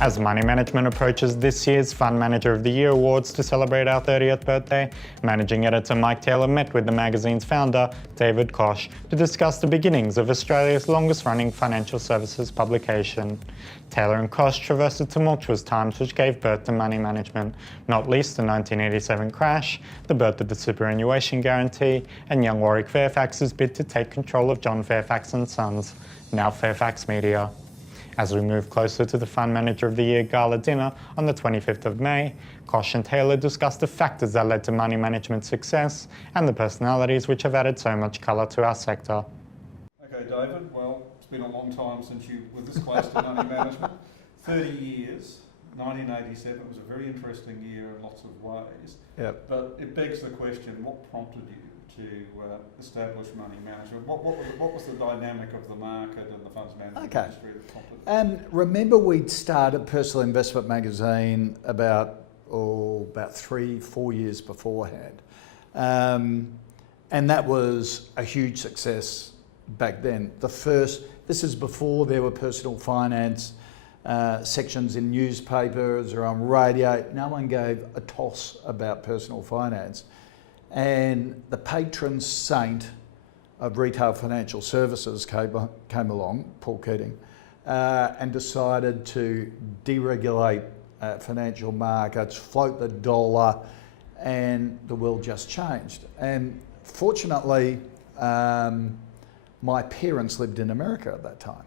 As money management approaches this year's Fund Manager of the Year awards to celebrate our 30th birthday, managing editor Mike Taylor met with the magazine's founder, David Koch, to discuss the beginnings of Australia's longest-running financial services publication. Taylor and Koch traversed the tumultuous times which gave birth to money management, not least the 1987 crash, the birth of the superannuation guarantee, and young Warwick Fairfax's bid to take control of John Fairfax and Sons, now Fairfax Media. As we move closer to the Fund Manager of the Year gala dinner on the 25th of May, Koch and Taylor discussed the factors that led to money management success and the personalities which have added so much colour to our sector. Okay, David, well, it's been a long time since you were this close to money management. 30 years, 1987 was a very interesting year in lots of ways. Yep. But it begs the question, what prompted you to establish money management? What was the dynamic of the market and the funds management industry that prompted it? Remember we'd started Personal Investment Magazine about 3-4 years beforehand. And that was a huge success back then. This is before there were personal finance sections in newspapers or on radio. No one gave a toss about personal finance. And the patron saint of retail financial services came along, Paul Keating, and decided to deregulate financial markets, float the dollar, and the world just changed. And fortunately, my parents lived in America at that time.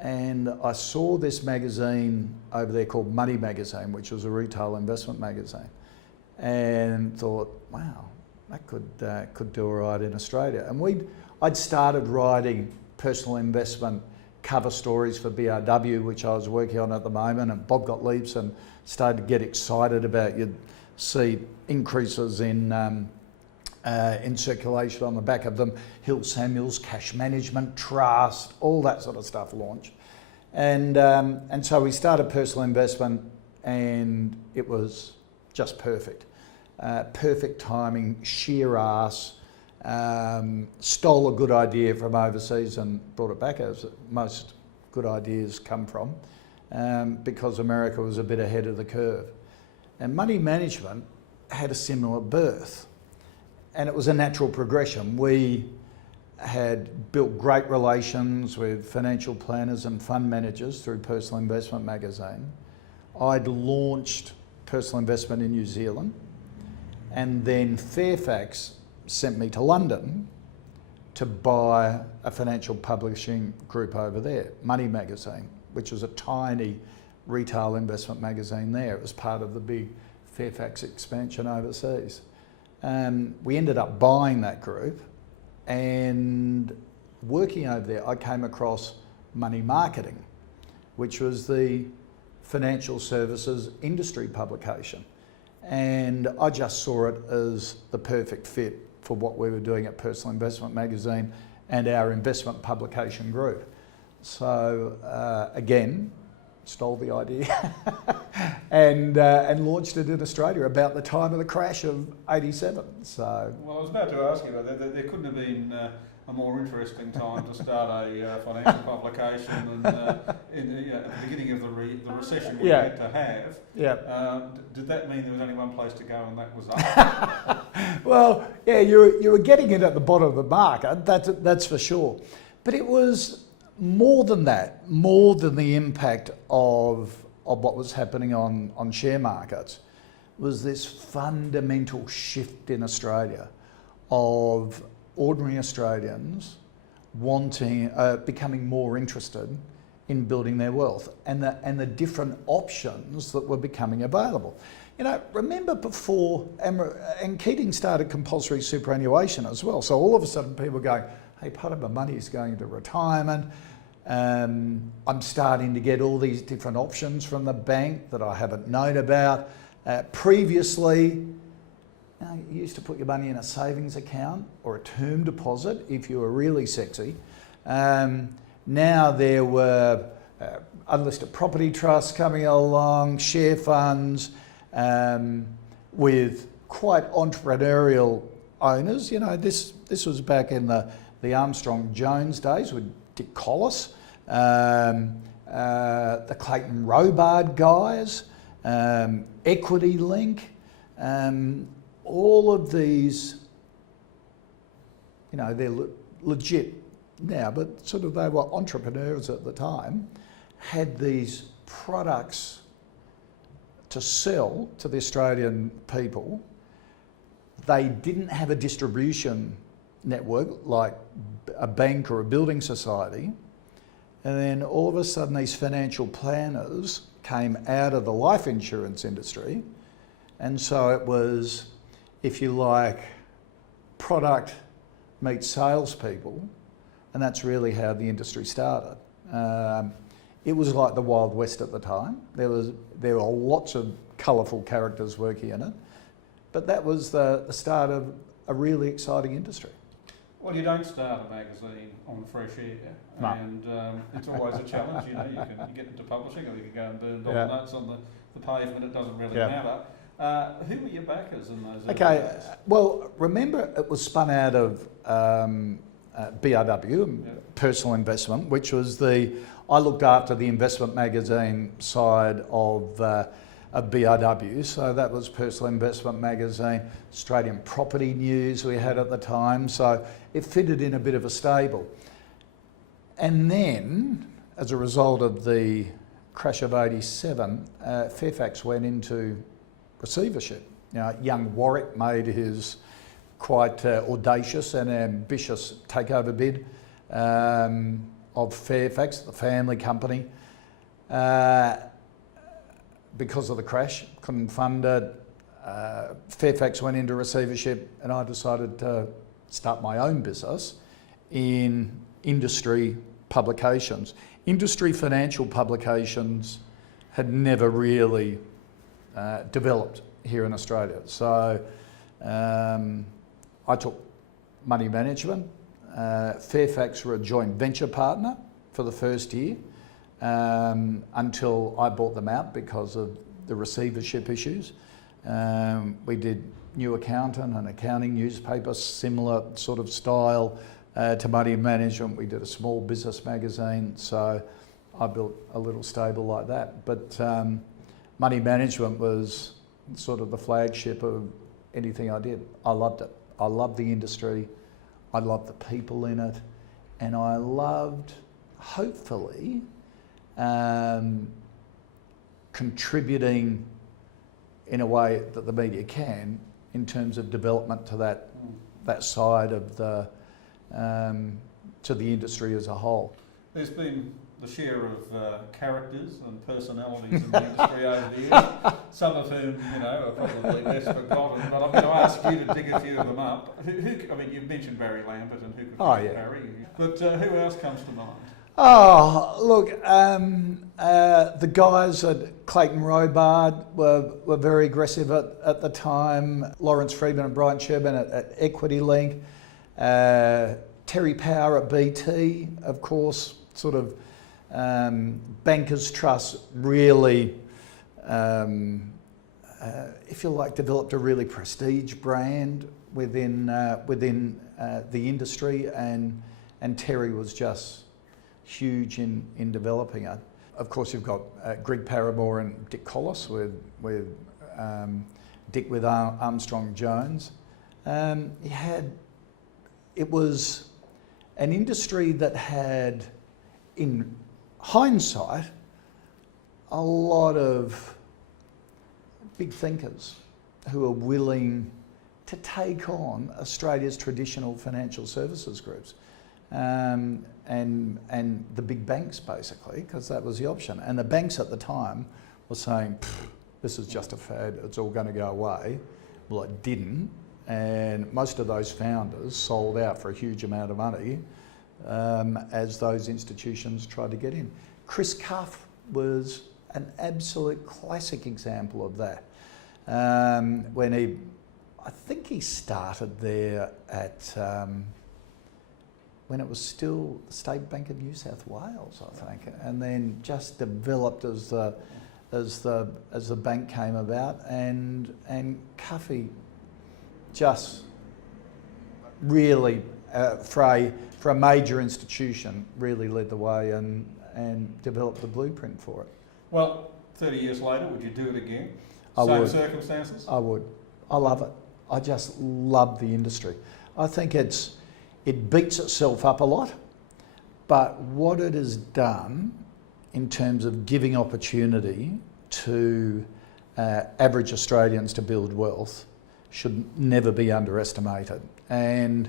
And I saw this magazine over there called Money Magazine, which was a retail investment magazine, and thought, wow, that could do all right in Australia. And I'd started writing personal investment cover stories for BRW, which I was working on at the moment, and Bob got leaps and started to get excited about. You'd see increases in circulation on the back of them. Hill Samuels, Cash Management Trust, all that sort of stuff launched. And so we started personal investment, and it was just perfect. Perfect timing, sheer ass, stole a good idea from overseas and brought it back, as most good ideas come from, because America was a bit ahead of the curve. And money management had a similar birth, and it was a natural progression. We had built great relations with financial planners and fund managers through Personal Investment Magazine. I'd launched personal investment in New Zealand, and then Fairfax sent me to London to buy a financial publishing group over there, Money Magazine, which was a tiny retail investment magazine there. It was part of the big Fairfax expansion overseas. We ended up buying that group, and working over there, I came across Money Marketing, which was the financial services industry publication. And I just saw it as the perfect fit for what we were doing at Personal Investment Magazine and our investment publication group. So again, stole the idea and launched it in Australia about the time of the crash of '87. So, well, I was about to ask you about that. There couldn't have been a more interesting time to start a financial publication, and at the beginning of the recession we had to have. Yeah. Did that mean there was only one place to go, and that was up? Well, yeah, you were getting it at the bottom of the market. That's for sure. But it was more than that, more than the impact of what was happening on share markets, was this fundamental shift in Australia of ordinary Australians becoming more interested in building their wealth, and the different options that were becoming available. You know, remember before, and Keating started compulsory superannuation as well. So all of a sudden people were going, hey, part of my money is going into retirement. I'm starting to get all these different options from the bank that I haven't known about. Previously, you used to put your money in a savings account or a term deposit if you were really sexy. Now there were unlisted property trusts coming along, share funds, with quite entrepreneurial owners. You know, this was back in the Armstrong Jones days with Dick Collis, the Clayton Robards guys, Equity Link, all of these, you know, they're legit now, but sort of they were entrepreneurs at the time, had these products to sell to the Australian people. They didn't have a distribution network like a bank or a building society. And then all of a sudden these financial planners came out of the life insurance industry. And so it was, if you like, product meets salespeople. And that's really how the industry started. It was like the Wild West at the time. There were lots of colourful characters working in it. But that was the start of a really exciting industry. Well, you don't start a magazine on fresh air, No. And it's always a challenge. You know, you get into publishing, or you can go and burn dollar notes on the pavement. It doesn't really matter. Who were your backers in those early days? Well, remember it was spun out of BRW, Personal Investment, which was I looked after the investment magazine side of BRW, so that was Personal Investment Magazine, Australian Property News we had at the time, so it fitted in a bit of a stable. And then, as a result of the crash of '87, Fairfax went into receivership. Now, young Warwick made his quite audacious and ambitious takeover bid of Fairfax, the family company. Because of the crash, couldn't fund it. Fairfax went into receivership, and I decided to start my own business in industry publications. Industry financial publications had never really developed here in Australia. So I took money management. Fairfax were a joint venture partner for the first year. Until I bought them out because of the receivership issues. We did New Accountant, an accounting newspaper, similar sort of style to Money Management. We did a small business magazine, so I built a little stable like that. But Money Management was sort of the flagship of anything I did. I loved it. I loved the industry. I loved the people in it. And I loved, hopefully, contributing in a way that the media can in terms of development to that side of the to the industry as a whole. There's been the share of characters and personalities in the industry over the years, some of whom, you know, are probably best forgotten, but I'm going to ask you to dig a few of them up. I mean, you've mentioned Barry Lambert, and who could forget Barry? But who else comes to mind? Oh, look, the guys at Clayton Robards were very aggressive at the time. Lawrence Freedman and Brian Sherman at Equity Link. Terry Power at BT, of course, sort of Bankers Trust really, if you like, developed a really prestige brand within the industry, and Terry was just huge in developing it. Of course, you've got Greg Paramore and Dick Collis with Dick with Armstrong Jones. It was an industry that had, in hindsight, a lot of big thinkers who were willing to take on Australia's traditional financial services groups. And the big banks, basically, because that was the option. And the banks at the time were saying, this is just a fad, it's all going to go away. Well, it didn't, and most of those founders sold out for a huge amount of money as those institutions tried to get in. Chris Cuff was an absolute classic example of that. When I think he started there at when it was still the State Bank of New South Wales, I think, and then just developed as the bank came about, and Cuffy just really for a major institution really led the way, and and develop the blueprint for it. Well, 30 years later, would you do it again? I Same would. circumstances? I would. I love it. I just love the industry. I think it beats itself up a lot, but what it has done in terms of giving opportunity to average Australians to build wealth should never be underestimated. And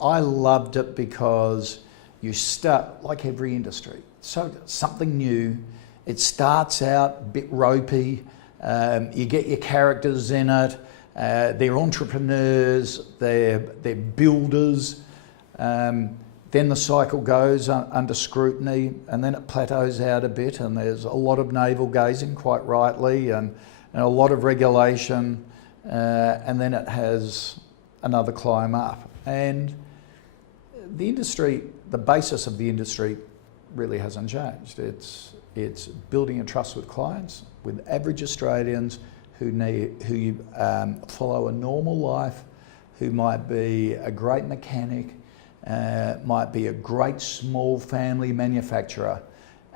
I loved it because you start, like every industry, so something new. It starts out a bit ropey. You get your characters in it. They're entrepreneurs. They're builders. Then the cycle goes under scrutiny, and then it plateaus out a bit, and there's a lot of navel gazing, quite rightly, and a lot of regulation, and then it has another climb up. And the industry, the basis of the industry really hasn't changed. It's building a trust with clients, with average Australians who follow a normal life, who might be a great mechanic, might be a great small family manufacturer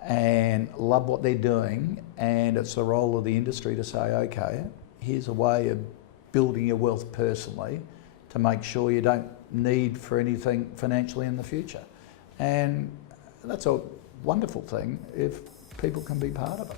and love what they're doing, and it's the role of the industry to say, okay, here's a way of building your wealth personally to make sure you don't need for anything financially in the future. And that's a wonderful thing if people can be part of it.